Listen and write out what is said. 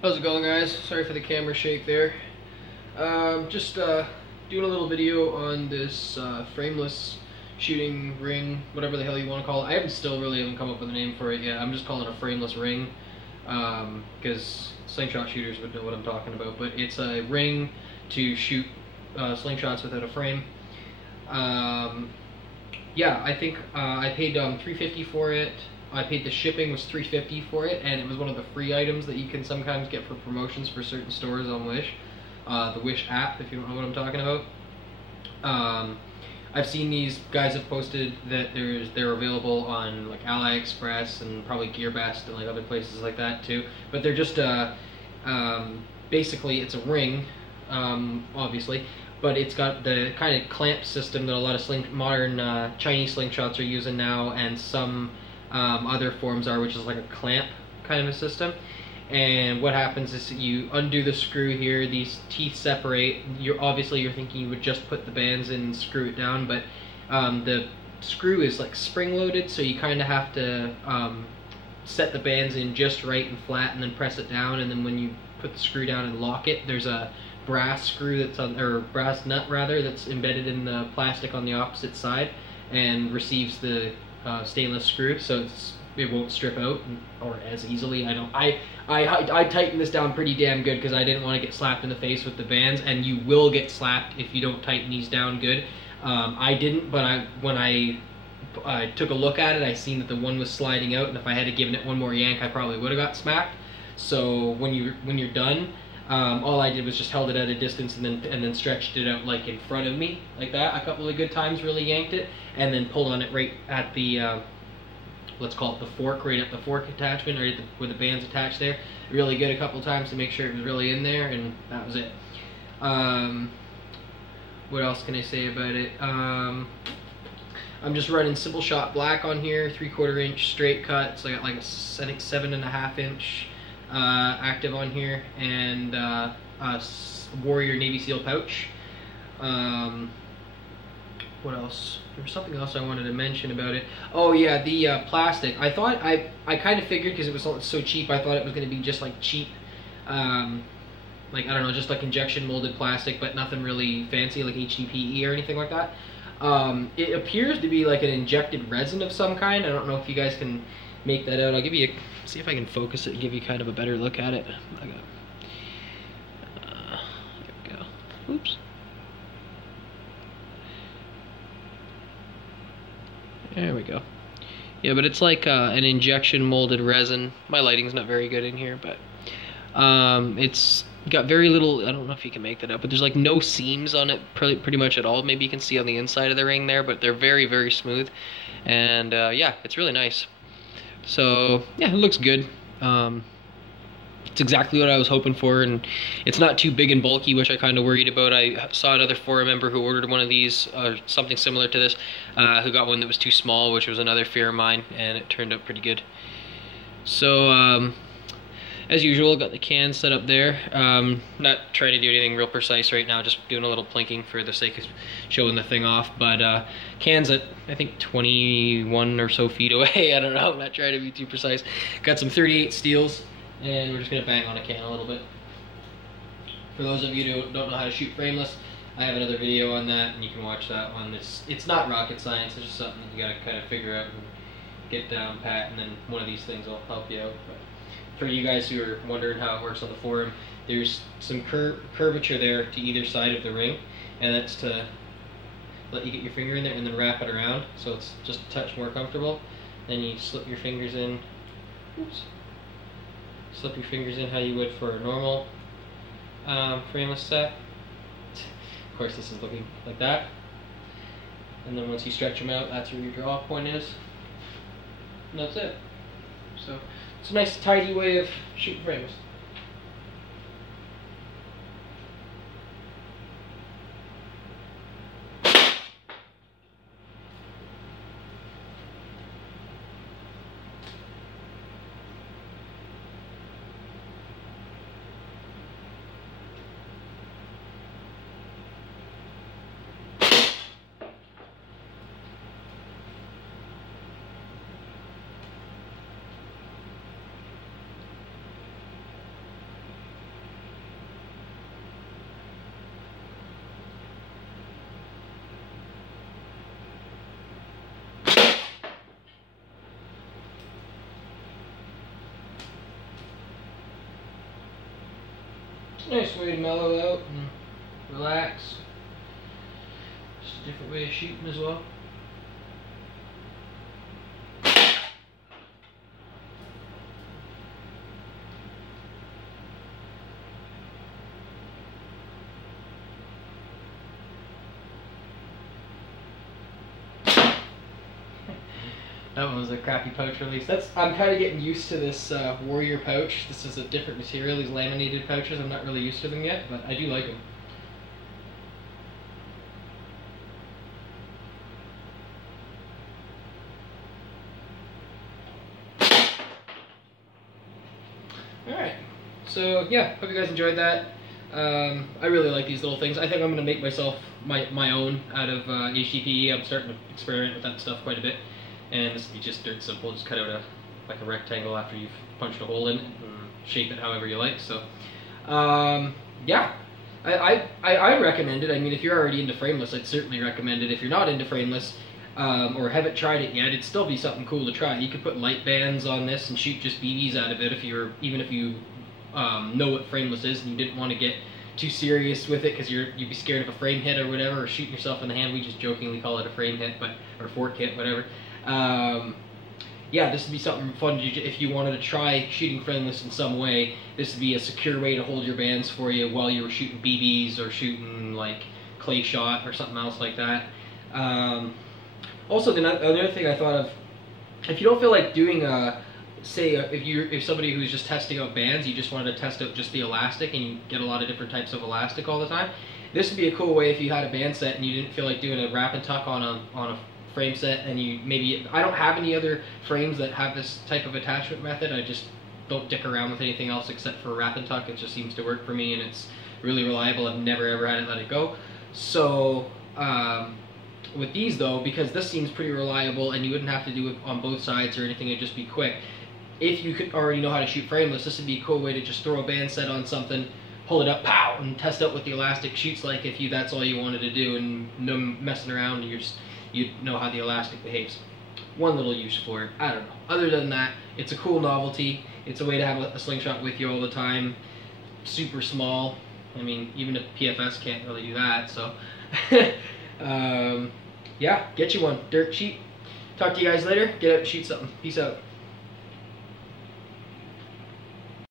How's it going, guys? Sorry for the camera shake there. Just doing a little video on this frameless shooting ring, whatever the hell you want to call it. I haven't come up with a name for it yet. I'm just calling it a frameless ring because slingshot shooters would know what I'm talking about. But it's a ring to shoot slingshots without a frame. Yeah, I think I paid $350 for it. I paid the shipping was $350 for it, and it was one of the free items that you can sometimes get for promotions for certain stores on Wish. The Wish app, if you don't know what I'm talking about. I've seen these guys have posted that they're available on like AliExpress and probably GearBest and like other places like that too. But they're just basically it's a ring, obviously. But it's got the kind of clamp system that a lot of modern Chinese slingshots are using now, and some other forms are, which is like a clamp kind of a system. And what happens is you undo the screw here, these teeth separate. Obviously you're thinking you would just put the bands in and screw it down, but the screw is like spring loaded, so you kind of have to set the bands in just right and flat and then press it down, and then when you put the screw down and lock it, there's a brass screw that's on, or brass nut rather, that's embedded in the plastic on the opposite side and receives the stainless screw, so it won't strip out or as easily. I tightened this down pretty damn good because I didn't want to get slapped in the face with the bands, and you will get slapped if you don't tighten these down good. I didn't, but when I took a look at it, I seen that the one was sliding out, and if I had given it one more yank, I probably would have got smacked. So when you're done, all I did was just held it at a distance and then stretched it out like in front of me like that a couple of good times, really yanked it, and then pulled on it right at the let's call it the fork, right at the fork attachment, right at where the band's attached there. Really good a couple times to make sure it was really in there, and that was it. What else can I say about it? I'm just running Simple Shot Black on here, 3/4 inch straight cut, so I got like I think 7.5 inch active on here, and a Warrior Navy SEAL pouch. What else? There was something else I wanted to mention about it. Oh yeah, the plastic. I thought I kind of figured, because it was so cheap, I thought it was going to be just like cheap, like I don't know, just like injection molded plastic, but nothing really fancy like HDPE or anything like that. It appears to be like an injected resin of some kind. I don't know if you guys can make that out. I'll give you see if I can focus it and give you kind of a better look at it. There we go. Oops. There we go. Yeah, but it's like an injection molded resin. My lighting's not very good in here, but it's got very little, I don't know if you can make that out, but there's like no seams on it pretty much at all. Maybe you can see on the inside of the ring there, but they're very, very smooth. And yeah, it's really nice. So yeah, it looks good. It's exactly what I was hoping for, and it's not too big and bulky, which I kind of worried about. I saw another forum member who ordered one of these, something similar to this, who got one that was too small, which was another fear of mine, and it turned out pretty good. So as usual, got the can set up there. Not trying to do anything real precise right now, just doing a little plinking for the sake of showing the thing off. But can's at, I think, 21 or so feet away. I don't know, I'm not trying to be too precise. Got some 38 steels, and we're just going to bang on a can a little bit. For those of you who don't know how to shoot frameless, I have another video on that, and you can watch that one. It's not rocket science, it's just something that you got to kind of figure out and get down pat, and then one of these things will help you out. But for you guys who are wondering how it works on the forum, there's some curvature there to either side of the ring, and that's to let you get your finger in there and then wrap it around, so it's just a touch more comfortable. Then you slip your fingers in. Oops. Slip your fingers in how you would for a normal frameless set. Of course, this is looking like that. And then once you stretch them out, that's where your draw point is. And that's it. So it's a nice tidy way of shooting frameless. Nice way to mellow out and relax. Just a different way of shooting as well. That one was a crappy pouch release. I'm kind of getting used to this Warrior pouch. This is a different material, these laminated pouches. I'm not really used to them yet, but I do like them. Alright, so yeah, hope you guys enjoyed that. I really like these little things. I think I'm going to make myself my own out of HDPE. I'm starting to experiment with that stuff quite a bit. And this will be just dirt simple. Just cut out a rectangle after you've punched a hole in it and shape it however you like. So yeah, I recommend it. I mean, if you're already into frameless, I'd certainly recommend it. If you're not into frameless or haven't tried it yet, it'd still be something cool to try. You could put light bands on this and shoot just BBs out of it even if you know what frameless is and you didn't want to get too serious with it because you'd be scared of a frame hit or whatever, or shooting yourself in the hand. We just jokingly call it a frame hit, or fork hit, whatever. Yeah, this would be something fun if you wanted to try shooting frameless in some way. This would be a secure way to hold your bands for you while you were shooting BBs or shooting like clay shot or something else like that. Also, another thing I thought of, if you don't feel like doing if somebody who's just testing out bands, you just wanted to test out just the elastic and you get a lot of different types of elastic all the time, this would be a cool way if you had a band set and you didn't feel like doing a wrap and tuck on a frame set, and I don't have any other frames that have this type of attachment method. I just don't dick around with anything else except for wrap and tuck. It just seems to work for me and it's really reliable. I've never ever had it let it go. So with these though, because this seems pretty reliable and you wouldn't have to do it on both sides or anything, it'd just be quick. If you could already know how to shoot frameless, this would be a cool way to just throw a band set on something, pull it up, pow, and test out what the elastic shoots like if that's all you wanted to do, and no messing around, you know how the elastic behaves. One little use for it, I don't know. Other than that, it's a cool novelty. It's a way to have a slingshot with you all the time. Super small. I mean, even a PFS can't really do that, so. Yeah, get you one. Dirt cheap. Talk to you guys later. Get out and shoot something. Peace out.